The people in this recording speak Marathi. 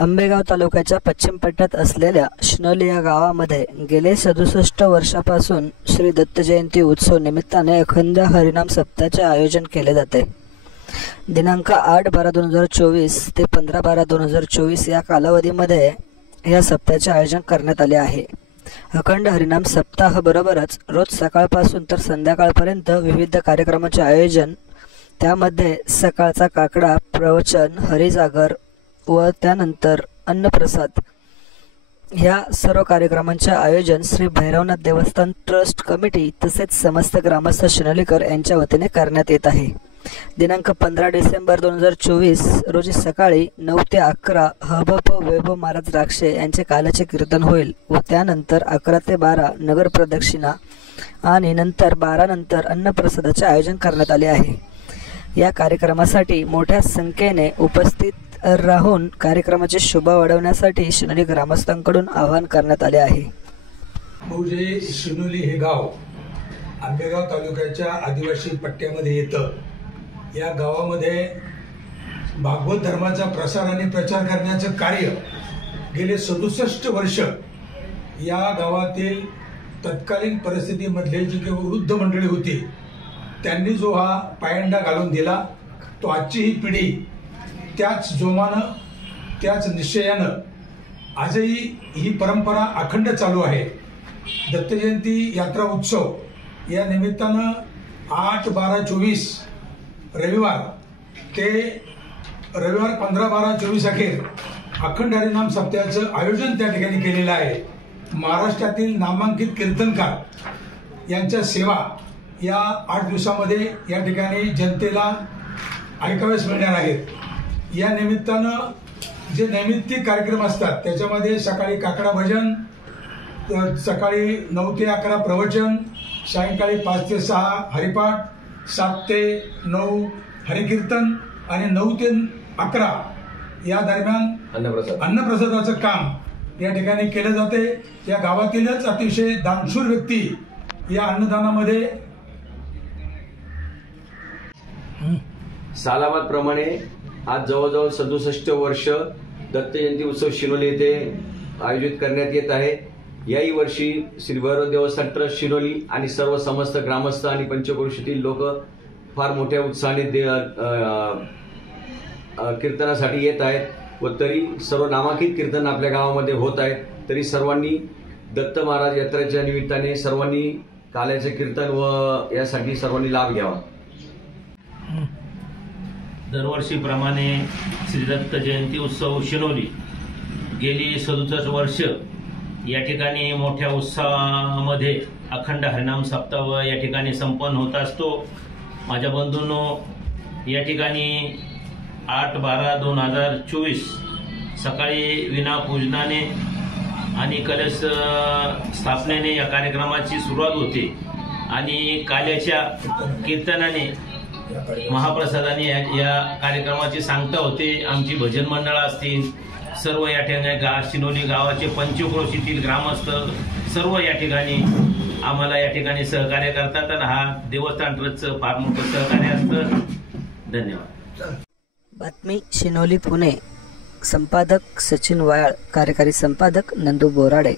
आंबेगाव तालुक्याच्या पश्चिम पट्ट्यात असलेल्या शिनोली या गावामध्ये गेले 67 वर्षापासून श्री दत्त जयंती उत्सव निमित्ताने अखंड हरिनाम सप्ताहाचे आयोजन केले जाते। दिनांक 8/12/2024 ते 15/12/2024 या कालावधीमध्ये या सप्ताहाचे आयोजन करण्यात आले आहे। अखंड हरिनाम सप्ताह बरोबरच रोज सकाळपासून तर संध्याकाळपर्यंत विविध कार्यक्रमाचे आयोजन, त्यामध्ये सकाळचा काकडा, प्रवचन, हरिजागर व त्यानंतर अन्नप्रसाद या सर्व कार्यक्रमांचे आयोजन श्री भैरवनाथ देवस्थान ट्रस्ट कमिटी तसेच समस्त ग्रामस्थ शिनोलीकर यांच्या वतीने करण्यात येत आहे। दिनांक 15 डिसेंबर 2024 रोजी सकाळी 9 ते 11 हबप वैभव महाराज राक्षे यांचे काल्याचे कीर्तन होईल व त्यानंतर 11 ते 12 नगर प्रदक्षिणा आणि नंतर 12 नंतर अन्नप्रसादाचे आयोजन करण्यात आले आहे। या कार्यक्रमासाठी मोठ्या संख्येने उपस्थित राहून कार्यक्रमाची शोभा वाढवण्यासाठी शिनोली ग्रामस्थांकडून आवाहन करण्यात आले आहे। मौजे शिनोली हे गाव आंबेगाव तालुक्याच्या आदिवासी पट्ट्यामध्ये येतं। या गावामध्ये भागवत धर्माचा प्रसार आणि प्रचार करण्याचं कार्य गेले 67 वर्ष या गावातील तत्कालीन परिस्थितीमधले जी काही वृद्ध मंडळी होती त्यांनी जो हा पायंडा घालून दिला, तो आजची ही पिढी त्याच जोमानं, त्याच निश्चयानं आजही ही परंपरा अखंड चालू आहे। दत्त जयंती यात्रा उत्सव या निमित्तानं 8/12/24 रविवार ते रविवार 15/12/24 अखेर अखंड हरिनाम सप्ताहाचं आयोजन त्या ठिकाणी केलेलं आहे। महाराष्ट्रातील नामांकित कीर्तनकार यांच्या सेवा या 8 दिवसामध्ये या ठिकाणी जनतेला ऐकाव्यास मिळणार आहेत। या निमित्तानं जे नैमित्तिक कार्यक्रम असतात त्याच्यामध्ये सकाळी काकडा भजन, सकाळी 9 ते 11 प्रवचन, सायंकाळी 5 ते 6 हरिपाठ, 7 ते 9 हरिकीर्तन आणि 9 ते 11 या दरम्यान अन्नप्रसादाचं काम या ठिकाणी केलं जाते। या गावातीलच अतिशय दानशूर व्यक्ती या अन्नदानामध्ये सालाबाद प्रमाणे आज जवळजवळ 67 वर्ष दत्त जयंती उत्सव शिनोली येथे आयोजित करण्यात येत आहे। याही वर्षी श्री भैरव देवस्थान ट्रस्ट शिनोली आणि सर्व समस्त ग्रामस्थ आणि पंचक्रोशीतील लोक फार मोठ्या उत्साहाने कीर्तनासाठी येत आहेत व तरी सर्व नामांकित कीर्तन आपल्या गावामध्ये होत आहेत। तरी सर्वांनी दत्त महाराज यात्रेच्या निमित्ताने सर्वांनी काल्याचे कीर्तन व यासाठी सर्वांनी लाभ घ्यावा। दरवर्षीप्रमाणे श्री दत्त जयंती उत्सव शिनोली गेली 67 वर्ष या ठिकाणी मोठ्या उत्साहामध्ये अखंड हरिनाम सप्ताह या ठिकाणी संपन्न होत असतो। माझ्या बंधूंनो, या ठिकाणी 8/12/2024 सकाळी विना पूजनाने आणि कलश स्थापनेने या कार्यक्रमाची सुरुवात होते आणि काल्याच्या कीर्तनाने महाप्रसादाने या कार्यक्रमाची सांगता होते। आमची भजन मंडळ असतील, सर्व या ठिकाणी शिनोली गावाचे पंचक्रोशीतील ग्रामस्थ सर्व या ठिकाणी आम्हाला या ठिकाणी सहकार्य करतात आणि हा देवस्थान ट्रस्टचं फार मोठं सहकार्य असतं। धन्यवाद। बातमी शिनोली पुणे, संपादक सचिन वायाळ, कार्यकारी संपादक नंदू बोराडे।